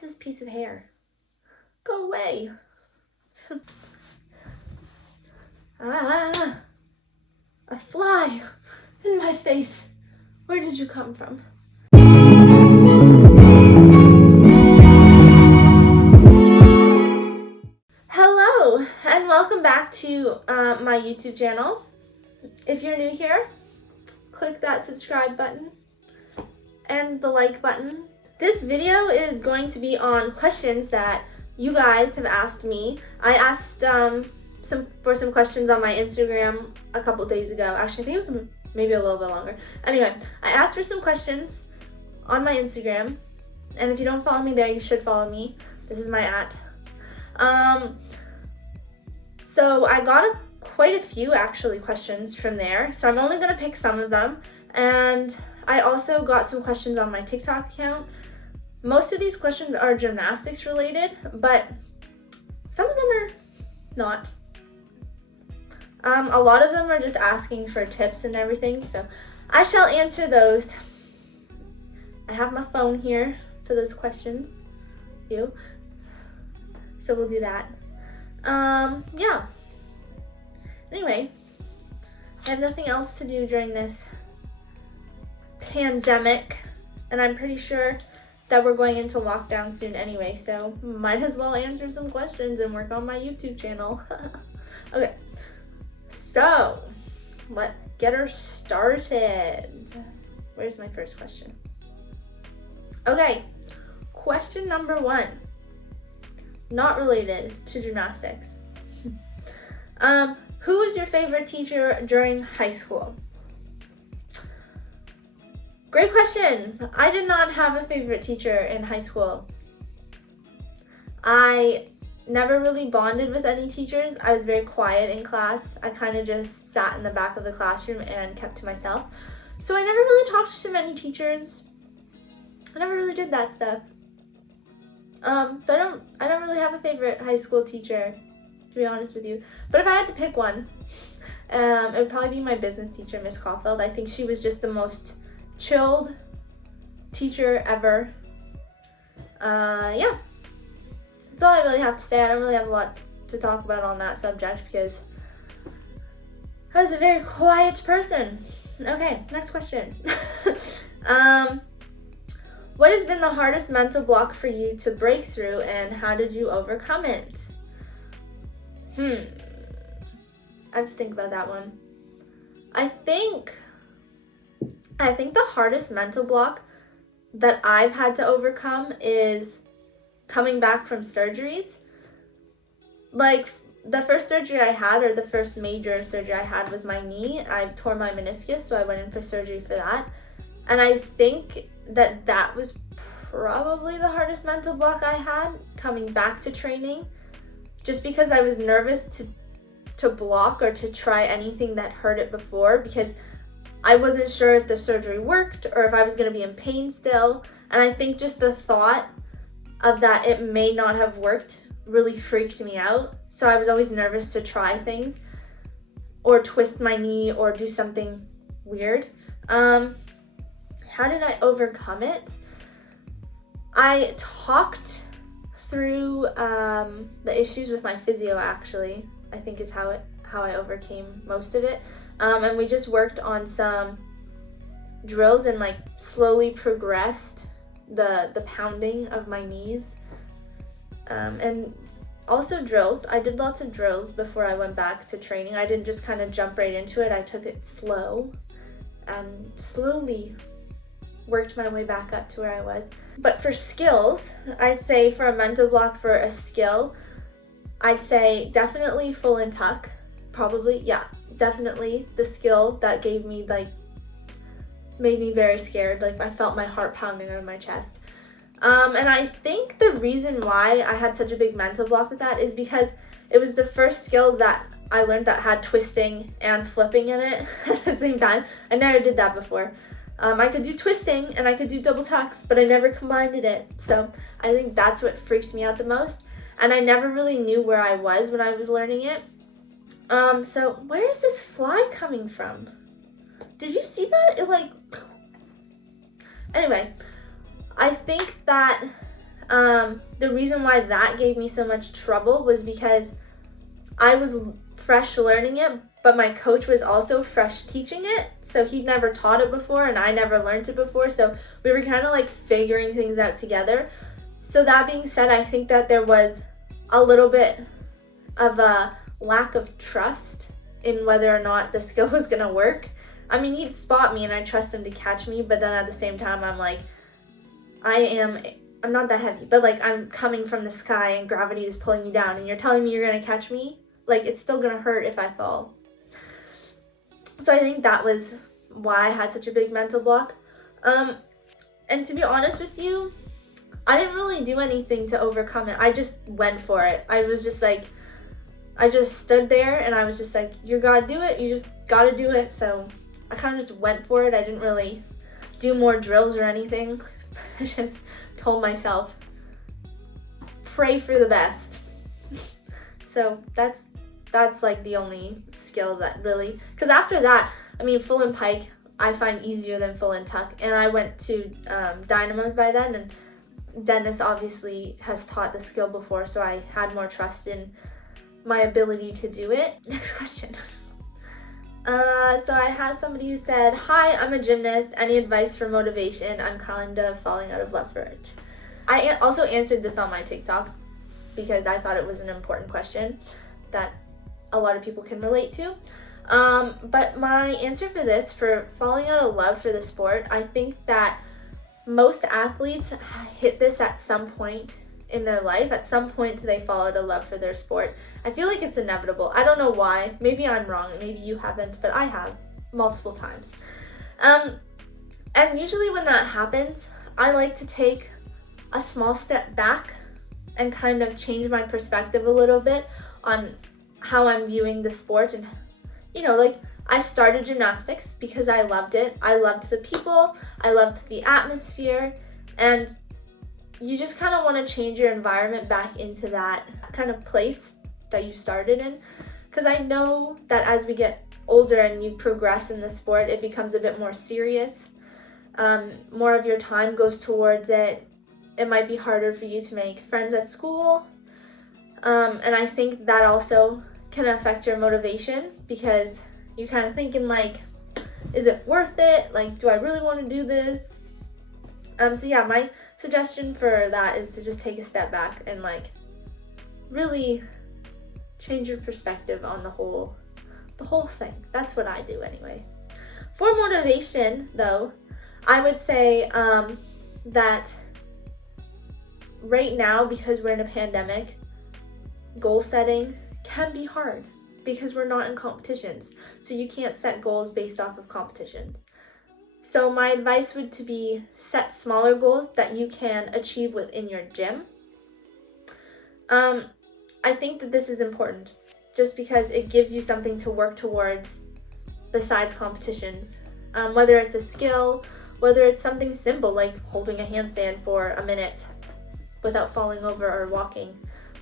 What's this piece of hair? Go away. Ah, a fly in my face. Where did you come from? Hello, and welcome back to my YouTube channel. If you're new here, click that subscribe button and the like button. This video is going to be on questions that you guys have asked me. I asked some questions on my Instagram a couple days ago. Actually, I think it was maybe a little bit longer. Anyway, I asked for some questions on my Instagram, and if you don't follow me there, you should follow me. This is my @ So I got quite a few actually questions from there. So I'm only gonna pick some of them. And I also got some questions on my TikTok account. Most of these questions are gymnastics related, but some of them are not. A lot of them are just asking for tips and everything. So I shall answer those. I have my phone here for those questions. So we'll do that. Yeah. Anyway, I have nothing else to do during this pandemic, and I'm pretty sure that we're going into lockdown soon anyway, so might as well answer some questions and work on my YouTube channel. Okay, so let's get her started. Where's my first question? Okay, question number 1. Not related to gymnastics. Who was your favorite teacher during high school? Great question. I did not have a favorite teacher in high school. I never really bonded with any teachers. I was very quiet in class. I kind of just sat in the back of the classroom and kept to myself. So I never really talked to many teachers. I never really did that stuff. So I don't really have a favorite high school teacher, to be honest with you. But if I had to pick one, it would probably be my business teacher, Miss Caulfield. I think she was just the most chilled teacher ever. Yeah. That's all I really have to say. I don't really have a lot to talk about on that subject because I was a very quiet person. Okay, next question. What has been the hardest mental block for you to break through, and how did you overcome it? I have to think about that one. I think the hardest mental block that I've had to overcome is coming back from surgeries. Like, the first surgery I had, or the first major surgery I had, was my knee. I tore my meniscus, so I went in for surgery for that. And I think that was probably the hardest mental block I had, coming back to training, just because I was nervous to block or to try anything that hurt it before, because I wasn't sure if the surgery worked or if I was going to be in pain still. And I think just the thought of that it may not have worked really freaked me out. So I was always nervous to try things or twist my knee or do something weird. How did I overcome it? I talked through the issues with my physio, actually, I think is how I overcame most of it. And we just worked on some drills and like slowly progressed the pounding of my knees. And also drills. I did lots of drills before I went back to training. I didn't just kind of jump right into it. I took it slow and slowly worked my way back up to where I was. But for skills, I'd say for a mental block for a skill, I'd say definitely full and tuck. Probably, yeah, definitely the skill that made me very scared. Like, I felt my heart pounding out of my chest. And I think the reason why I had such a big mental block with that is because it was the first skill that I learned that had twisting and flipping in it at the same time. I never did that before. I could do twisting and I could do double tucks, but I never combined it. So I think that's what freaked me out the most. And I never really knew where I was when I was learning it. So where is this fly coming from? Did you see that? Anyway, I think that the reason why that gave me so much trouble was because I was fresh learning it, but my coach was also fresh teaching it. So he'd never taught it before and I never learned it before. So we were kind of like figuring things out together. So that being said, I think that there was a little bit of a lack of trust in whether or not the skill was going to work. I mean, he'd spot me and I trust him to catch me, but then at the same time, I'm like, I'm not that heavy, but like I'm coming from the sky and gravity is pulling me down and you're telling me you're going to catch me? Like, it's still going to hurt if I fall. So I think that was why I had such a big mental block. And to be honest with you, I didn't really do anything to overcome it. I just went for it. I was just like, I just stood there and I was just like, you gotta do it. You just gotta do it. So I kind of just went for it. I didn't really do more drills or anything. I just told myself, pray for the best. So that's like the only skill that really, because after that, I mean, full and pike, I find easier than full and tuck. And I went to Dynamos by then, and Dennis obviously has taught the skill before, so I had more trust in my ability to do it. Next question. So I had somebody who said, hi, I'm a gymnast. Any advice for motivation? I'm kind of falling out of love for it. I also answered this on my TikTok because I thought it was an important question that a lot of people can relate to. But my answer for this, for falling out of love for the sport, I think that most athletes hit this at some point in their life. At some point they fall out of love for their sport. I feel like it's inevitable. I don't know why. Maybe I'm wrong. Maybe you haven't, but I have multiple times. And usually when that happens, I like to take a small step back and kind of change my perspective a little bit on how I'm viewing the sport. And, you know, like, I started gymnastics because I loved it. I loved the people. I loved the atmosphere. And you just kind of want to change your environment back into that kind of place that you started in. Because I know that as we get older and you progress in the sport, it becomes a bit more serious. More of your time goes towards it. It might be harder for you to make friends at school. And I think that also can affect your motivation because you're kind of thinking like, is it worth it? Like, do I really want to do this? So yeah, my suggestion for that is to just take a step back and like really change your perspective on the whole thing. That's what I do anyway. For motivation though, I would say that right now, because we're in a pandemic, goal setting can be hard because we're not in competitions. So you can't set goals based off of competitions. So my advice would to be set smaller goals that you can achieve within your gym. I think that this is important just because it gives you something to work towards besides competitions. Whether it's a skill, whether it's something simple like holding a handstand for a minute without falling over or walking,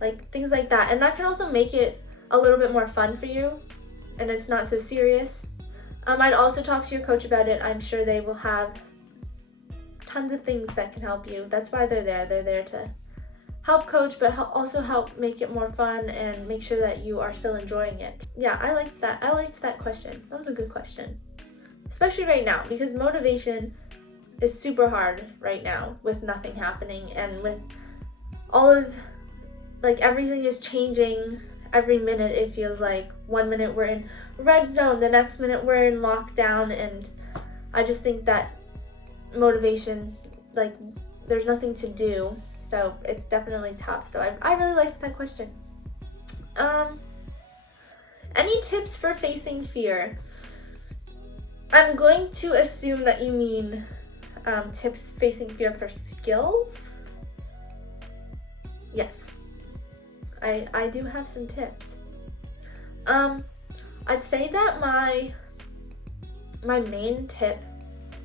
like things like that. And that can also make it a little bit more fun for you and it's not so serious. I'd also talk to your coach about it. I'm sure they will have tons of things that can help you. That's why they're there. They're there to help coach, but also help make it more fun and make sure that you are still enjoying it. Yeah, I liked that. I liked that question. That was a good question. Especially right now, because motivation is super hard right now with nothing happening and with all of, like, everything is changing every minute. It feels like 1 minute we're in red zone, the next minute we're in lockdown, and I just think that motivation, like, there's nothing to do, so it's definitely tough. So I really liked that question. Any tips for facing fear? I'm going to assume that you mean tips facing fear for skills. Yes, I do have some tips. I'd say that my main tip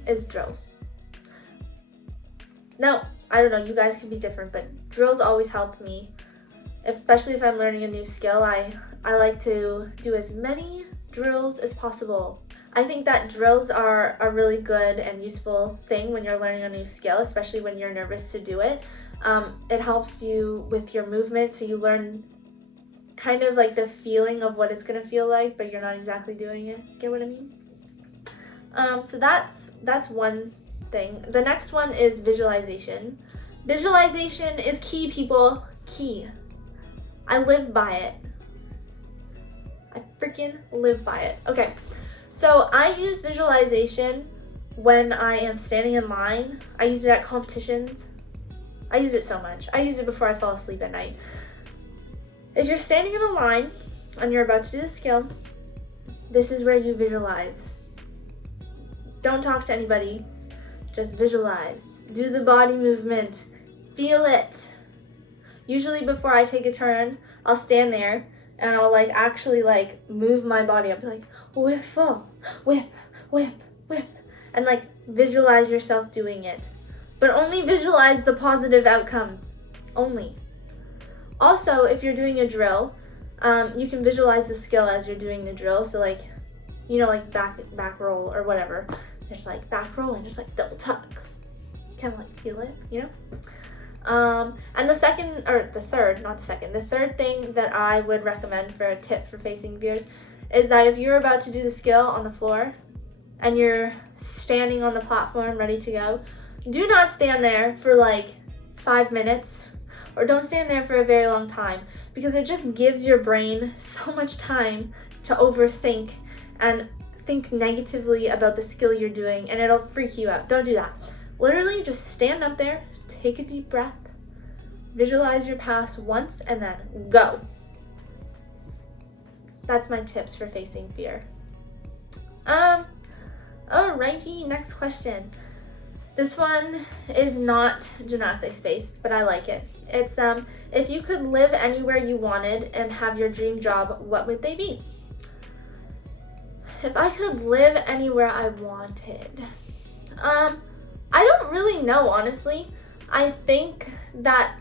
is drills. Now, I don't know, you guys can be different, but drills always help me, especially if I'm learning a new skill. I like to do as many drills as possible. I think that drills are a really good and useful thing when you're learning a new skill, especially when you're nervous to do it. It helps you with your movement, so you learn kind of like the feeling of what it's gonna feel like, but you're not exactly doing it. Get what I mean? So that's one thing. The next one is visualization. Visualization is key, people. Key. I live by it. I freaking live by it. Okay, so I use visualization when I am standing in line. I use it at competitions. I use it so much. I use it before I fall asleep at night. If you're standing in a line and you're about to do the skill, this is where you visualize. Don't talk to anybody. Just visualize. Do the body movement. Feel it. Usually before I take a turn, I'll stand there and I'll actually move my body. I'll be like, whip, whip, whip, whip. And visualize yourself doing it. But only visualize the positive outcomes. Only. Also, if you're doing a drill, you can visualize the skill as you're doing the drill. So back roll or whatever. Just back roll and just double tuck. Kind of feel it, And the third thing that I would recommend for a tip for facing fears is that if you're about to do the skill on the floor and you're standing on the platform ready to go, do not stand there for 5 minutes, or don't stand there for a very long time, because it just gives your brain so much time to overthink and think negatively about the skill you're doing, and it'll freak you out. Don't do that. Literally just stand up there, take a deep breath, visualize your pass once, and then go. That's my tips for facing fear. Alrighty, next question. This one is not gymnastics based, but I like it. It's if you could live anywhere you wanted and have your dream job, what would they be? If I could live anywhere I wanted, I don't really know, honestly. I think that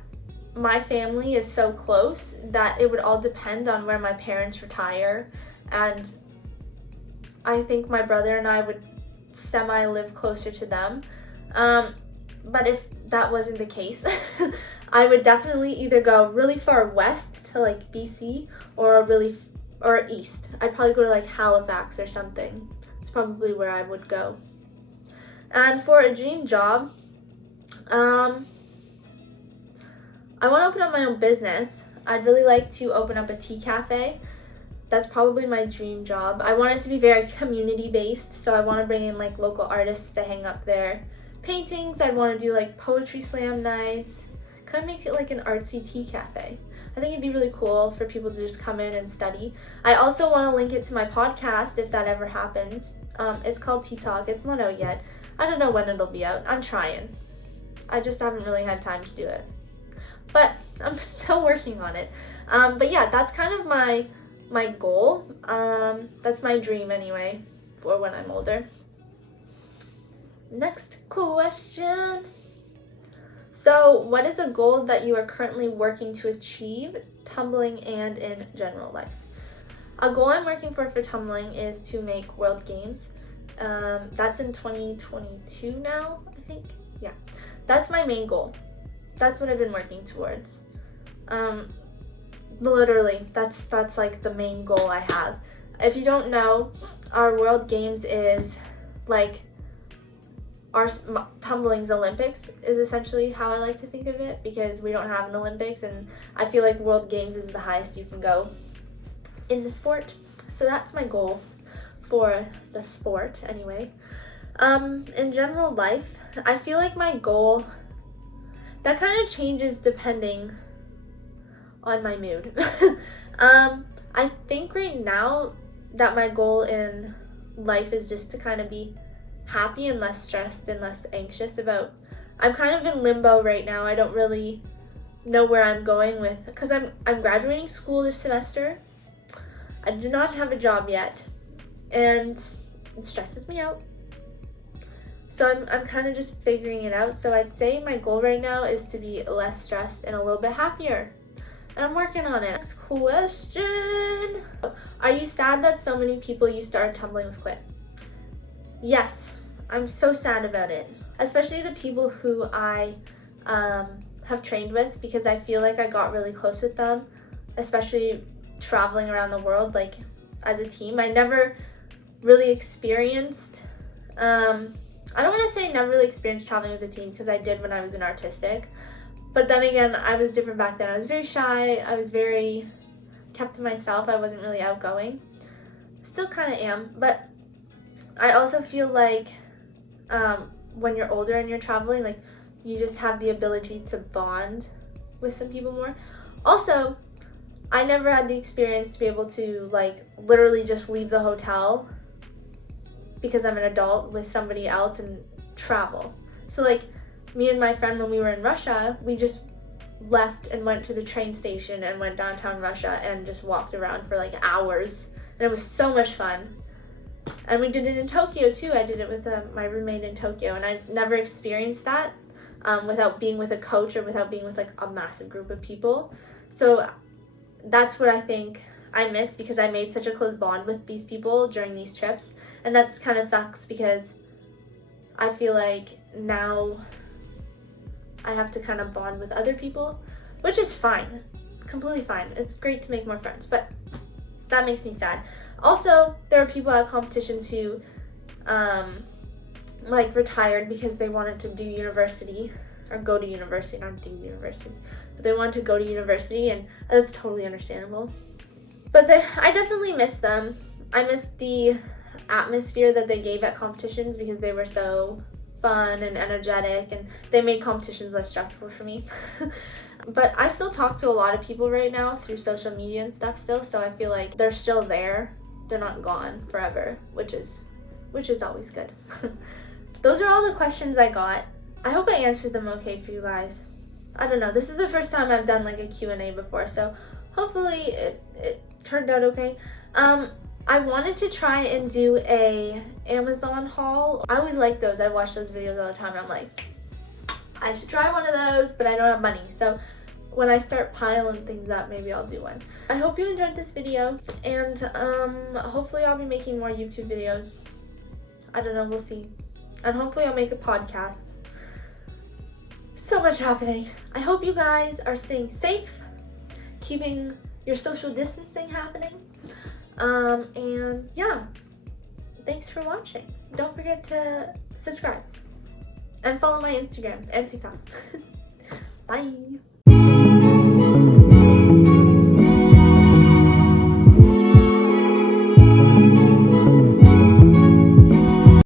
my family is so close that it would all depend on where my parents retire, and I think my brother and I would semi-live closer to them. But if that wasn't the case, I would definitely either go really far west to BC or east. I'd probably go to Halifax or something. It's probably where I would go. And for a dream job, I want to open up my own business. I'd really like to open up a tea cafe. That's probably my dream job. I want it to be very community based, so I want to bring in local artists to hang up their paintings. I'd want to do poetry slam nights. Kind of make it an artsy tea cafe. I think it'd be really cool for people to just come in and study. I also want to link it to my podcast if that ever happens. It's called Tea Talk. It's not out yet. I don't know when it'll be out. I'm trying. I just haven't really had time to do it. But I'm still working on it. But yeah, that's kind of my goal. That's my dream anyway for when I'm older. Next question. So, what is a goal that you are currently working to achieve, tumbling and in general life? A goal I'm working for tumbling is to make World Games. That's in 2022 now, I think. Yeah, that's my main goal. That's what I've been working towards. Literally, that's the main goal I have. If you don't know, our World Games is our tumbling's Olympics is essentially how I like to think of it, because we don't have an Olympics, and I feel like World Games is the highest you can go in the sport. So that's my goal for the sport anyway. In general life, I feel like my goal, that kind of changes depending on my mood. I think right now that my goal in life is just to kind of be happy and less stressed and less anxious about. I'm kind of in limbo right now. I don't really know where I'm going with, because I'm graduating school this semester. I do not have a job yet, and it stresses me out. So I'm kind of just figuring it out. So I'd say my goal right now is to be less stressed and a little bit happier. And I'm working on it. Next question. Are you sad that so many people you started tumbling with quit? Yes, I'm so sad about it. Especially the people who I have trained with, because I feel like I got really close with them, especially traveling around the world like as a team. I never really experienced I don't want to say never really experienced traveling with a team, because I did when I was in artistic, but then again, I was different back then. I was very shy, I was very kept to myself, I wasn't really outgoing. Still kind of am, but I also feel like when you're older and you're traveling, like, you just have the ability to bond with some people more. Also, I never had the experience to be able to, like, literally just leave the hotel because I'm an adult with somebody else and travel. So, like, me and my friend, when we were in Russia, we just left and went to the train station and went downtown Russia and just walked around for like hours, and it was so much fun. And we did it in Tokyo too. I did it with my roommate in Tokyo, and I've never experienced that without being with a coach or without being with like a massive group of people. So that's what I think I missed, because I made such a close bond with these people during these trips, and that's kind of sucks, because I feel like now I have to kind of bond with other people, which is fine, completely fine. It's great to make more friends, but that makes me sad. Also, there are people at competitions who like retired because they wanted to do university, or go to university, not do university, but they wanted to go to university, and that's totally understandable. But I definitely miss them. I miss the atmosphere that they gave at competitions, because they were so fun and energetic, and they made competitions less stressful for me. But I still talk to a lot of people right now through social media and stuff still, so I feel like they're still there. They're not gone forever, which is always good. Those are all the questions I got. I hope I answered them okay for you guys. I don't know, this is the first time I've done like a Q&A before, so hopefully it turned out okay. I wanted to try and do a Amazon haul. I always like those. I watch those videos all the time, and I'm like, I should try one of those, but I don't have money. So when I start piling things up, maybe I'll do one. I hope you enjoyed this video, and hopefully I'll be making more YouTube videos. I don't know, we'll see. And hopefully I'll make a podcast. So much happening. I hope you guys are staying safe, keeping your social distancing happening. And yeah, thanks for watching. Don't forget to subscribe and follow my Instagram and TikTok. Bye.